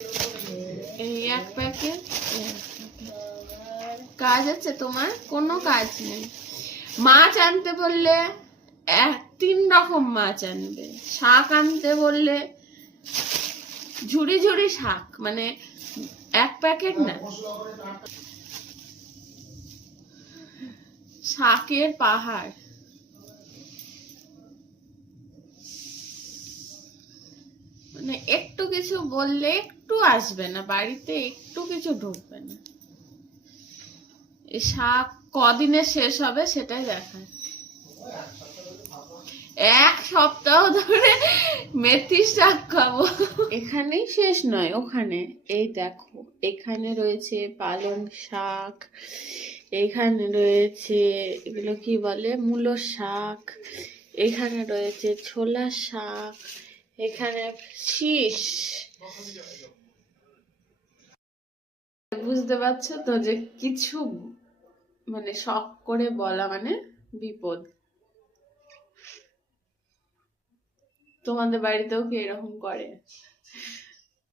এই এক প্যাকেট। কাজ আছে তোমার? কোনো কাজ নেই। মাছ আনতে বললে 3 রকম মাছ আনবে, শাক আনতে বললে ঝুড়ি ঝুড়ি শাক, মানে এক প্যাকেট না, শাকের পাহাড়। মানে একটু কিছু বললে একটু আসবে না বাড়িতে, একটু কিছু ঢুকবে না। এই শাক কদিনে শেষ হবে সেটাই দেখায়। 1 সপ্তাহ ধরে মেথি শাক খাবো। এখানেই শেষ নয়, ওখানে এই দেখো, এখানে রয়েছে পালং শাক, এখানে রয়েছে এগুলো কি বলে, মূলো শাক, এখানে রয়েছে ছোলা শাক, এখানে শীষ। বুঝতে পারছো তো যে কিছু মানে শখ করে বলা মানে বিপদ। তোমাদের বাড়িতেও কি এরকম করে?